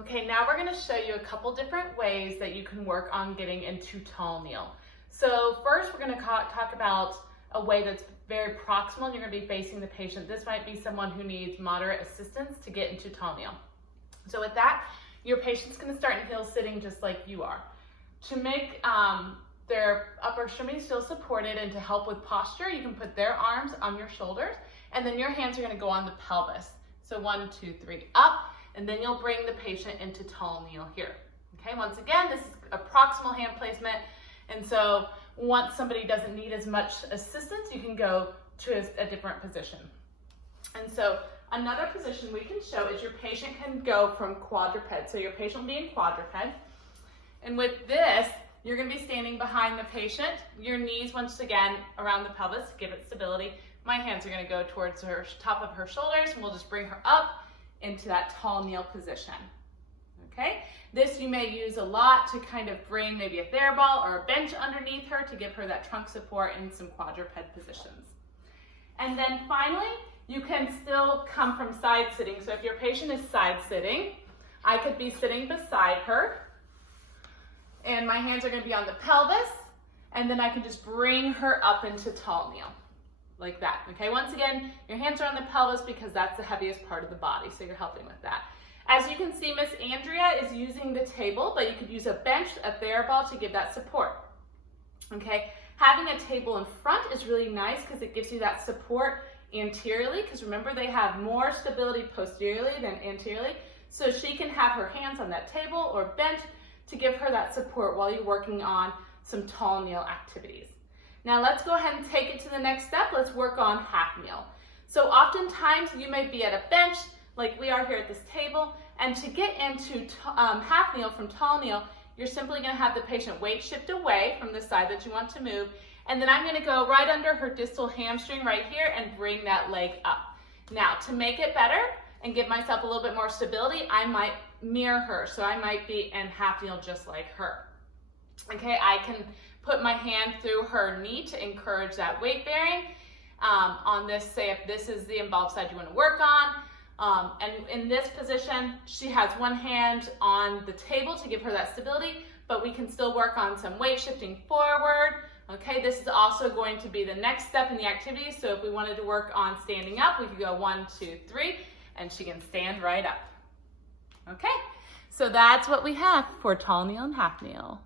Okay, now we're gonna show you a couple different ways that you can work on getting into tall kneel. So first we're gonna talk about a way that's very proximal and you're gonna be facing the patient. This might be someone who needs moderate assistance to get into tall kneel. So with that, your patient's gonna start in heel sitting just like you are. To make their upper extremities feel supported and to help with posture, you can put their arms on your shoulders and then your hands are gonna go on the pelvis. So 1, 2, 3, up. And then you'll bring the patient into tall kneel here. Okay, once again, this is a proximal hand placement. And so once somebody doesn't need as much assistance, you can go to a different position. And so another position we can show is your patient can go from quadruped. So your patient will be in quadruped. And with this, you're gonna be standing behind the patient. Your knees, once again, around the pelvis, give it stability. My hands are gonna go towards her top of her shoulders, and we'll just bring her up into that tall kneel position. Okay, this you may use a lot to kind of bring maybe a TheraBall or a bench underneath her to give her that trunk support in some quadruped positions. And then finally, you can still come from side sitting. So if your patient is side sitting, I could be sitting beside her and my hands are going to be on the pelvis, and then I can just bring her up into tall kneel. Like that, okay? Once again, your hands are on the pelvis because that's the heaviest part of the body, so you're helping with that. As you can see, Miss Andrea is using the table, but you could use a bench, a TheraBall to give that support, okay? Having a table in front is really nice because it gives you that support anteriorly, because remember, they have more stability posteriorly than anteriorly, so she can have her hands on that table or bench to give her that support while you're working on some tall kneel activities. Now let's go ahead and take it to the next step. Let's work on half kneel. So oftentimes you may be at a bench like we are here at this table, and to get into half kneel from tall kneel, you're simply going to have the patient weight shift away from the side that you want to move, and then I'm going to go right under her distal hamstring right here and bring that leg up. Now to make it better and give myself a little bit more stability, I might mirror her, so I might be in half kneel just like her. Okay, I can put my hand through her knee to encourage that weight bearing. On this, say if this is the involved side you want to work on. And in this position, she has one hand on the table to give her that stability, but we can still work on some weight shifting forward. Okay, this is also going to be the next step in the activity. So if we wanted to work on standing up, we could go 1, 2, 3, and she can stand right up. Okay, so that's what we have for tall kneel and half kneel.